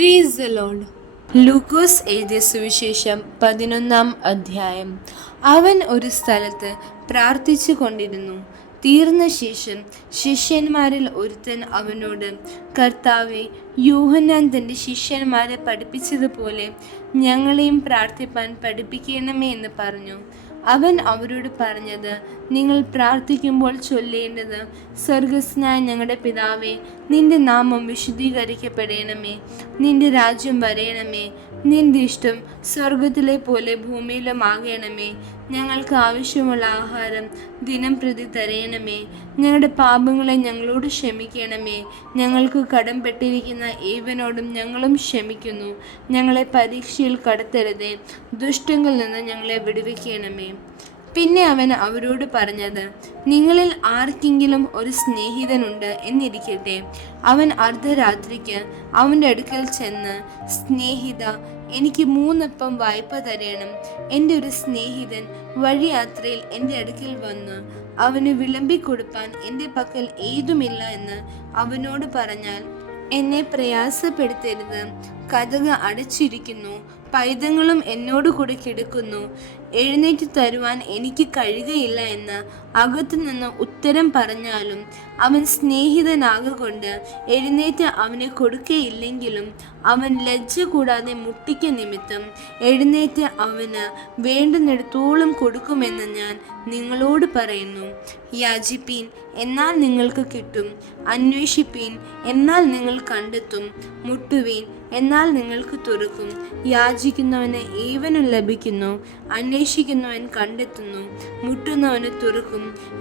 Praise the Lord. ലൂക്കോസ് എഴുതിയ സുവിശേഷം 11-ാം അധ്യായം. അവൻ ഒരു സ്ഥലത്ത് പ്രാർത്ഥിച്ചു കൊണ്ടിരുന്നു. തീർന്ന ശേഷം ശിഷ്യന്മാരിൽ ഒരുത്തൻ അവനോട്, കർത്താവേ, യോഹന്നാൻ തൻ്റെ ശിഷ്യന്മാരെ പഠിപ്പിച്ചതുപോലെ ഞങ്ങളെയും പ്രാർത്ഥിപ്പാൻ പഠിപ്പിക്കണമേ എന്ന് പറഞ്ഞു. അവൻ അവരോട് പറഞ്ഞത്, നിങ്ങൾ പ്രാർത്ഥിക്കുമ്പോൾ ചൊല്ലേണ്ടത്, സ്വർഗസ്ഥനായ ഞങ്ങളുടെ പിതാവേ, നിന്റെ നാമം വിശുദ്ധീകരിക്കപ്പെടണമേ, നിന്റെ രാജ്യം വരയണമേ, നിന്റെ ഇഷ്ടം സ്വർഗത്തിലെ പോലെ ഭൂമിയിലും ആകണമേ. ഞങ്ങൾക്ക് ആവശ്യമുള്ള ആഹാരം ദിനം പ്രതി തരയണമേ. ഞങ്ങളുടെ പാപങ്ങളെ ഞങ്ങളോട് ക്ഷമിക്കണമേ, ഞങ്ങൾക്ക് കടംപെട്ടിരിക്കുന്ന ഏവനോടും ഞങ്ങളും ക്ഷമിക്കുന്നു. ഞങ്ങളെ പരീക്ഷയിൽ കടത്തരുതേ, ദുഷ്ടങ്ങളിൽ നിന്ന് ഞങ്ങളെ വിടുവിക്കണമേ. പിന്നെ അവൻ അവരോട് പറഞ്ഞത്, നിങ്ങളിൽ ആർക്കെങ്കിലും ഒരു സ്നേഹിതനുണ്ട് എന്നിരിക്കട്ടെ. അവൻ അർദ്ധരാത്രിക്ക് അവൻ്റെ അടുക്കൽ ചെന്ന്, സ്നേഹിത, എനിക്ക് 3 അപ്പം വായ്പ തരണം. എൻ്റെ ഒരു സ്നേഹിതൻ വഴിയാത്രയിൽ എൻ്റെ അടുക്കൽ വന്നു, അവന് വിളമ്പിക്കൊടുപ്പാൻ എൻ്റെ പക്കൽ ഏതുമില്ല എന്ന് അവനോട് പറഞ്ഞാൽ, എന്നെ പ്രയാസപ്പെടുത്തരുത്, കതക് അടച്ചിരിക്കുന്നു, പൈതങ്ങളും എന്നോട് കൂടെ കിടക്കുന്നു, എഴുന്നേറ്റ് തരുവാൻ എനിക്ക് കഴിയുകയില്ല എന്ന് അകത്തു നിന്ന് ഉത്തരം പറഞ്ഞാലും അവൻ സ്നേഹിതനാകൊണ്ട് എഴുന്നേറ്റ് അവനെ കൊടുക്കയില്ലെങ്കിലും അവൻ ലജ്ജ കൂടാതെ മുട്ടിക്ക നിമിത്തം എഴുന്നേറ്റ് അവന് വേണ്ടുന്നിടത്തോളം കൊടുക്കുമെന്ന് ഞാൻ നിങ്ങളോട് പറയുന്നു. യാചിപ്പീൻ, എന്നാൽ നിങ്ങൾക്ക് കിട്ടും. അന്വേഷിപ്പീൻ, എന്നാൽ നിങ്ങൾ കണ്ടെത്തും. മുട്ടുവീൻ, എന്നാൽ നിങ്ങൾക്ക് തുറക്കും. യാചിക്കുന്നവന് ഏവനും ലഭിക്കുന്നു, അന്വേഷിക്കുന്നവൻ കണ്ടെത്തുന്നു, മുട്ടുന്നവന് തുറക്കും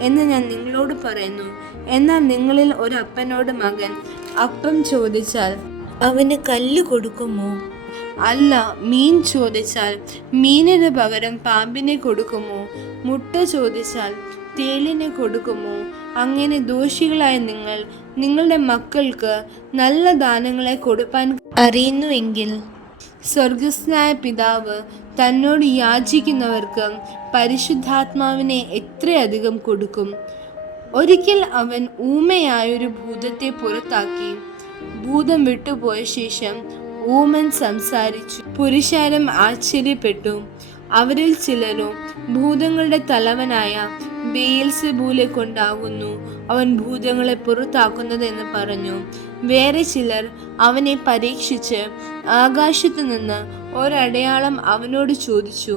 എന്ന് ഞാൻ നിങ്ങളോട് പറയുന്നു. എന്നാൽ നിങ്ങളിൽ ഒരു അപ്പനോട് മകൻ അപ്പം ചോദിച്ചാൽ അവന് കല്ല് കൊടുക്കുമോ? അല്ല, മീൻ ചോദിച്ചാൽ മീനിന് പകരം പാമ്പിനെ കൊടുക്കുമോ? മുട്ട ചോദിച്ചാൽ തേളിനെ കൊടുക്കുമോ? അങ്ങനെ ദോഷികളായ നിങ്ങൾ നിങ്ങളുടെ മക്കൾക്ക് നല്ല ദാനങ്ങളെ കൊടുപ്പാൻ അറിയുന്നുവെങ്കിൽ സ്വർഗസ്ഥനായ പിതാവ് തന്നോട് യാചിക്കുന്നവർക്ക് പരിശുദ്ധാത്മാവിനെ എത്രയധികം കൊടുക്കും. ഒരിക്കൽ അവൻ ഊമയായൊരു ഭൂതത്തെ പുറത്താക്കി. ഭൂതം വിട്ടുപോയ ശേഷം ഊമൻ സംസാരിച്ചു. പുരുഷാരം ആശ്ചര്യപ്പെട്ടു. അവരിൽ ചിലരോ, ഭൂതങ്ങളുടെ തലവനായ ബെയെൽസെബൂലെ കൊണ്ടാകുന്നു അവൻ ഭൂതങ്ങളെ പുറത്താക്കുന്നത് എന്ന് പറഞ്ഞു. വേറെ ചിലർ അവനെ പരീക്ഷിച്ച് ആകാശത്തു നിന്ന് ഒരടയാളം അവനോട് ചോദിച്ചു.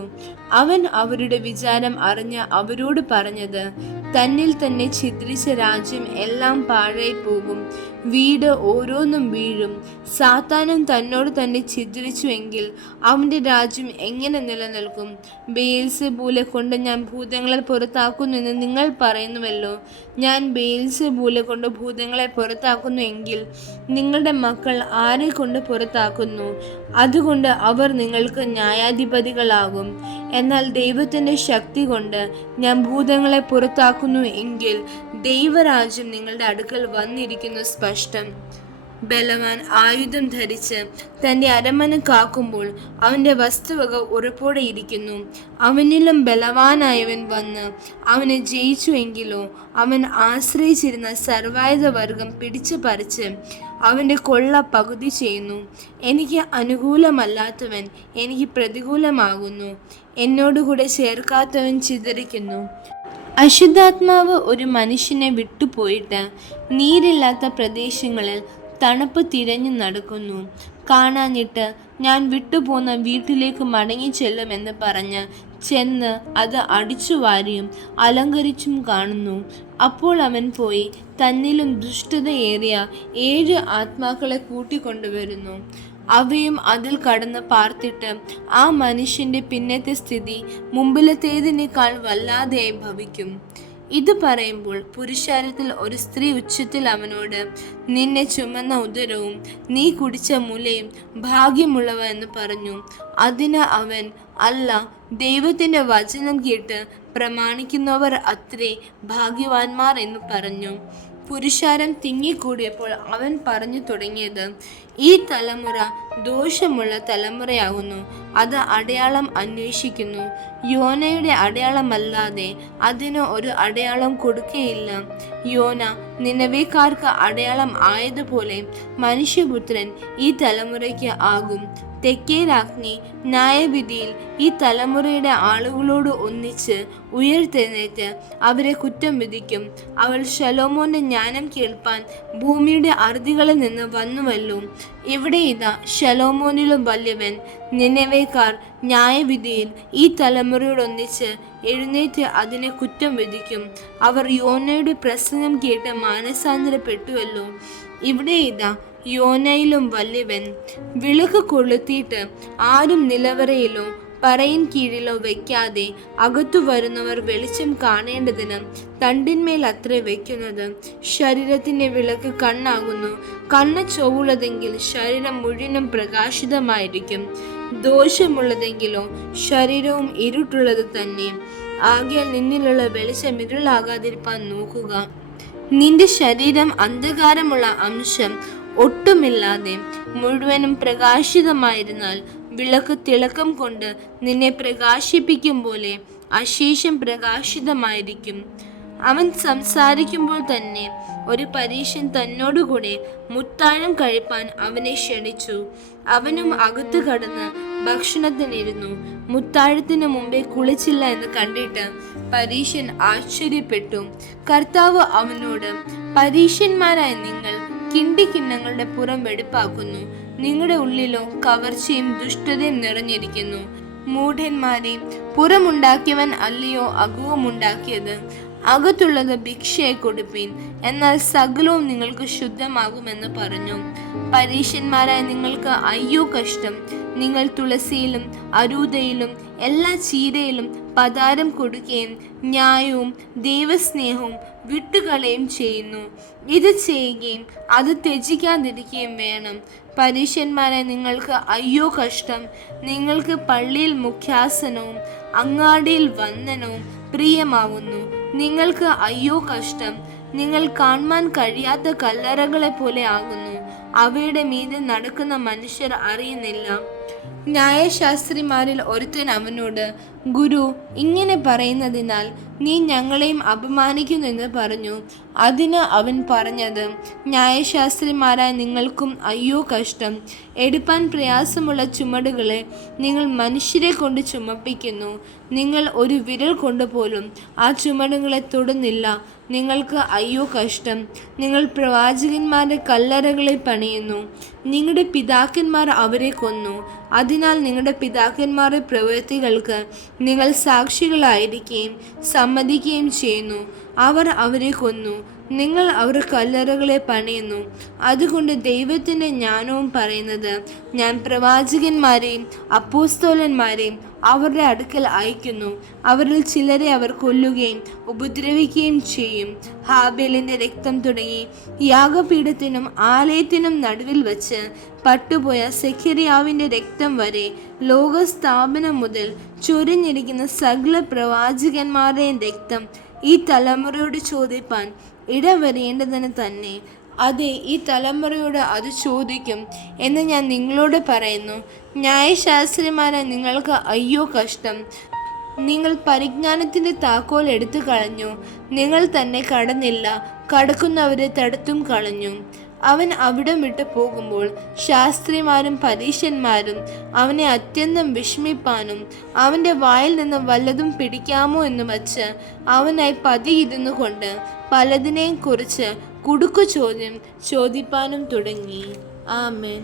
അവൻ അവരുടെ വിചാരം അറിഞ്ഞ് അവരോട് പറഞ്ഞത്, തന്നിൽ തന്നെ ഛിദ്രിച്ച രാജ്യം എല്ലാം പാഴായി പോകും, വീട് ഓരോന്നും വീഴും. സാത്താനും തന്നോട് തന്നെ ഛിദ്രിച്ചുവെങ്കിൽ അവൻ്റെ രാജ്യം എങ്ങനെ നിലനിൽക്കും? ബെയെൽസെബൂലെ കൊണ്ട് ഞാൻ ഭൂതങ്ങളെ പുറത്താക്കുന്നു എന്ന് നിങ്ങൾ പറയുന്നുവല്ലോ. ഞാൻ ബെയെൽസെബൂലെ കൊണ്ട് ഭൂതങ്ങളെ പുറത്താക്കുന്നു എങ്കിൽ നിങ്ങളുടെ മക്കൾ ആരെ കൊണ്ട് പുറത്താക്കുന്നു? അതുകൊണ്ട് അവർ നിങ്ങൾക്ക് ന്യായാധിപതികളാകും. എന്നാൽ ദൈവത്തിൻ്റെ ശക്തി കൊണ്ട് ഞാൻ ഭൂതങ്ങളെ പുറത്താക്കുന്നു എങ്കിൽ ദൈവരാജ്യം നിങ്ങളുടെ അടുക്കൽ വന്നിരിക്കുന്നു സ്പഷ്ടം. ബലവാൻ ആയുധം ധരിച്ച് തൻ്റെ അരമന കാക്കുമ്പോൾ അവൻ്റെ വസ്തുവക ഉറപ്പോടെ ഇരിക്കുന്നു. അവനിലും ബലവാനായവൻ വന്ന് അവനെ ജയിച്ചുവെങ്കിലോ അവൻ ആശ്രയിച്ചിരുന്ന സർവായുധ വർഗം പിടിച്ചു പറിച്ച് അവൻ്റെ കൊള്ള പകുതി ചെയ്യുന്നു. എനിക്ക് അനുകൂലമല്ലാത്തവൻ എനിക്ക് പ്രതികൂലമാകുന്നു, എന്നോടുകൂടെ ചേർക്കാത്തവൻ ചിതറിക്കുന്നു. അശുദ്ധാത്മാവ് ഒരു മനുഷ്യനെ വിട്ടുപോയിട്ട് നീരില്ലാത്ത പ്രദേശങ്ങളിൽ തണുപ്പ് തിരഞ്ഞു നടക്കുന്നു. കാണാഞ്ഞിട്ട് ഞാൻ വിട്ടുപോന്ന വീട്ടിലേക്ക് മടങ്ങി ചെല്ലുമെന്ന് പറഞ്ഞ് ചെന്ന് അത് അടിച്ചു വാരിയും അലങ്കരിച്ചും കാണുന്നു. അപ്പോൾ അവൻ പോയി തന്നിലും ദുഷ്ടതയേറിയ 7 ആത്മാക്കളെ കൂട്ടിക്കൊണ്ടുവരുന്നു. അവയും അതിൽ കടന്ന് പാർത്തിട്ട് ആ മനുഷ്യൻ്റെ പിന്നത്തെ സ്ഥിതി മുമ്പിലത്തേതിനേക്കാൾ വല്ലാതെ ഭവിക്കും. ഇത് പറയുമ്പോൾ പുരുഷാരത്തിൽ ഒരു സ്ത്രീ ഉച്ചത്തിൽ അവനോട്, നിന്നെ ചുമന്ന ഉദരവും നീ കുടിച്ച മുലയും ഭാഗ്യമുള്ളവ എന്ന് പറഞ്ഞു. അതിന് അവൻ, അല്ല, ദൈവത്തിൻ്റെ വചനം കേട്ട് പ്രമാണിക്കുന്നവർ അത്രേ ഭാഗ്യവാന്മാർ എന്ന് പറഞ്ഞു. പുരുഷാരം തിങ്ങിക്കൂടിയപ്പോൾ അവൻ പറഞ്ഞു തുടങ്ങിയത്, ഈ തലമുറ ദോഷമുള്ള തലമുറയാകുന്നു. അത് അടയാളം അന്വേഷിക്കുന്നു. യോനയുടെ അടയാളമല്ലാതെ അതിന് ഒരു അടയാളം കൊടുക്കുകയില്ല. യോന നിനവേക്കാർക്ക് അടയാളം ആയതുപോലെ മനുഷ്യപുത്രൻ ഈ തലമുറയ്ക്ക് ആകും. തെക്കേരാജ്ഞി ന്യായവിധിയിൽ ഈ തലമുറയുടെ ആളുകളോട് ഒന്നിച്ച് ഉയർത്തെഴുന്നേറ്റ് അവരെ കുറ്റം വിധിക്കും. അവൾ ശലോമോന്റെ ജ്ഞാനം കേൾപ്പാൻ ഭൂമിയുടെ അറുതികളിൽ നിന്ന് വന്നുവല്ലോ. ഇവിടെ ഇതാ ശലോമോനിലും വലിയവൻ. നിനവേക്കാർ ന്യായവിധിയിൽ ഈ തലമുറയോടൊന്നിച്ച് എഴുന്നേറ്റ് അതിനെ കുറ്റം വിധിക്കും. അവർ യോനയുടെ പ്രസംഗം കേട്ട് മാനസാന്തരപ്പെട്ടുവല്ലോ. ഇവിടെ ഇതാ യോനയിലും വലിയവൻ. വിളക്ക് കൊളുത്തിയിട്ട് ആരും നിലവറയിലോ പറയിൻ കീഴിലോ വെക്കാതെ അകത്തു വരുന്നവർ വെളിച്ചം കാണേണ്ടതിന് തണ്ടിന്മേൽ അത്രേ വെക്കുന്നത്. ശരീരത്തിന്റെ വിളക്ക് കണ്ണാകുന്നു. കണ്ണ് ചൊവ്വുള്ളതെങ്കിൽ ശരീരം മുഴുവനും പ്രകാശിതമായിരിക്കും. ദോഷമുള്ളതെങ്കിലോ ശരീരവും ഇരുട്ടുള്ളത് തന്നെ. ആകയാൽ നിന്നിലുള്ള വെളിച്ചം ഇരുളാകാതിരിപ്പാൻ നോക്കുക. നിന്റെ ശരീരം അന്ധകാരമുള്ള അംശം ഒട്ടുമില്ലാതെ മുഴുവനും പ്രകാശിതമായിരുന്നാൽ വിളക്ക് തിളക്കം കൊണ്ട് നിന്നെ പ്രകാശിപ്പിക്കും പോലെ അശേഷം പ്രകാശിതമായിരിക്കും. അവൻ സംസാരിക്കുമ്പോൾ തന്നെ ഒരു പരീശൻ തന്നോടുകൂടെ മുത്താഴം കഴിപ്പാൻ അവനെ ക്ഷണിച്ചു. അവനും അകത്ത് കടന്ന് ഭക്ഷണത്തിനിരുന്നു. മുത്താഴത്തിന് മുമ്പേ കുളിച്ചില്ല എന്ന് കണ്ടിട്ട് പരീശൻ ആശ്ചര്യപ്പെട്ടു. കർത്താവ് അവനോട്, പരീശന്മാരായ നിങ്ങൾ കിണ്ടിക്കിണ്ണങ്ങളുടെ പുറം വെടിപ്പാക്കുന്നു, നിങ്ങളുടെ ഉള്ളിലോ കവർച്ചയും ദുഷ്ടതയും നിറഞ്ഞിരിക്കുന്നു. മൂഢന്മാരെ, പുറമുണ്ടാക്കിയവൻ അല്ലയോ അകവുമുണ്ടാക്കിയത്? അകത്തുള്ളത് ഭിക്ഷയെ കൊടുപ്പീൻ, എന്നാൽ സകലവും നിങ്ങൾക്ക് ശുദ്ധമാകുമെന്ന് പറഞ്ഞു. പരീശന്മാരായ നിങ്ങൾക്ക് അയ്യോ കഷ്ടം! നിങ്ങൾ തുളസിയിലും അരൂതയിലും എല്ലാ ചീരയിലും പതാരം കൊടുക്കുകയും ന്യായവും ദൈവസ്നേഹവും വിട്ടുകളയും ചെയ്യുന്നു. ഇത് ചെയ്യുകയും അത് ത്യജിക്കാതിരിക്കുകയും വേണം. പരീശന്മാരെ, നിങ്ങൾക്ക് അയ്യോ കഷ്ടം! നിങ്ങൾക്ക് പള്ളിയിൽ മുഖ്യാസനവും അങ്ങാടിയിൽ വന്ദനവും പ്രിയമാവുന്നു. നിങ്ങൾക്ക് അയ്യോ കഷ്ടം! നിങ്ങൾ കാണുവാൻ കഴിയാത്ത കല്ലറകളെ പോലെ ആകുന്നു. അവയുടെ മീതെ നടക്കുന്ന മനുഷ്യർ അറിയുന്നില്ല. ന്യായശാസ്ത്രിമാരിൽ ഒരുത്തൻ അവനോട്, ഗുരു, ഇങ്ങനെ പറയുന്നതിനാൽ നീ ഞങ്ങളെയും അപമാനിക്കുന്നു എന്ന് പറഞ്ഞു. അതിന് അവൻ പറഞ്ഞത്, ന്യായശാസ്ത്രിമാരായ നിങ്ങൾക്കും അയ്യോ കഷ്ടം! എടുപ്പാൻ പ്രയാസമുള്ള ചുമടുകളെ നിങ്ങൾ മനുഷ്യരെ കൊണ്ട് ചുമപ്പിക്കുന്നു. നിങ്ങൾ ഒരു വിരൽ കൊണ്ടുപോലും ആ ചുമടുകളെ തൊടുന്നില്ല. നിങ്ങൾക്ക് അയ്യോ കഷ്ടം! നിങ്ങൾ പ്രവാചകന്മാരുടെ കല്ലറകളെ പണിയുന്നു. നിങ്ങളുടെ പിതാക്കന്മാർ അവരെ കൊന്നു. അതിനാൽ നിങ്ങളുടെ പിതാക്കന്മാരുടെ പ്രവൃത്തികൾക്ക് നിങ്ങൾ സാക്ഷികളായിരിക്കുകയും സമ്മതിക്കുകയും ചെയ്യുന്നു. അവർ അവരെ കൊന്നു, നിങ്ങൾ അവർ കല്ലറകളെ പണിയുന്നു. അതുകൊണ്ട് ദൈവത്തിൻ്റെ ജ്ഞാനവും പറയുന്നത്, ഞാൻ പ്രവാചകന്മാരെയും അപ്പോസ്തലന്മാരെയും അവരുടെ അടുക്കൽ അയക്കുന്നു. അവരിൽ ചിലരെ അവർ കൊല്ലുകയും ഉപദ്രവിക്കുകയും ചെയ്യും. ഹാബേലിൻ്റെ രക്തം തുടങ്ങി യാഗപീഠത്തിനും ആലയത്തിനും നടുവിൽ വച്ച് പട്ടുപോയ സെഖര്യാവിൻ്റെ രക്തം വരെ ലോകസ്ഥാപനം മുതൽ ചൊരിഞ്ഞിരിക്കുന്ന സകല പ്രവാചകന്മാരുടെയും രക്തം ഈ തലമുറയോട് ചോദിപ്പാൻ ഇടവരേണ്ടതിന് തന്നെ. അതെ, ഈ തലമുറയോട് അത് ചോദിക്കും എന്ന് ഞാൻ നിങ്ങളോട് പറയുന്നു. ന്യായശാസ്ത്രിമാരെ, നിങ്ങൾക്ക് അയ്യോ കഷ്ടം! നിങ്ങൾ പരിജ്ഞാനത്തിൻ്റെ താക്കോൽ എടുത്തു കളഞ്ഞു. നിങ്ങൾ തന്നെ കടന്നില്ല, കടക്കുന്നവരെ തടുത്തും കളഞ്ഞു. അവൻ അവിടം വിട്ടു പോകുമ്പോൾ ശാസ്ത്രിമാരും പരീശന്മാരും അവനെ അത്യന്തം വിഷമിപ്പാനും അവൻ്റെ വായിൽ നിന്ന് വല്ലതും പിടിക്കാമോ എന്ന് വച്ച് അവനായി പതിയിരുന്നു കൊണ്ട് പലതിനെയും കുറിച്ച് കുടുക്കു ചോദ്യം ചോദിപ്പാനും തുടങ്ങി. ആമേൻ.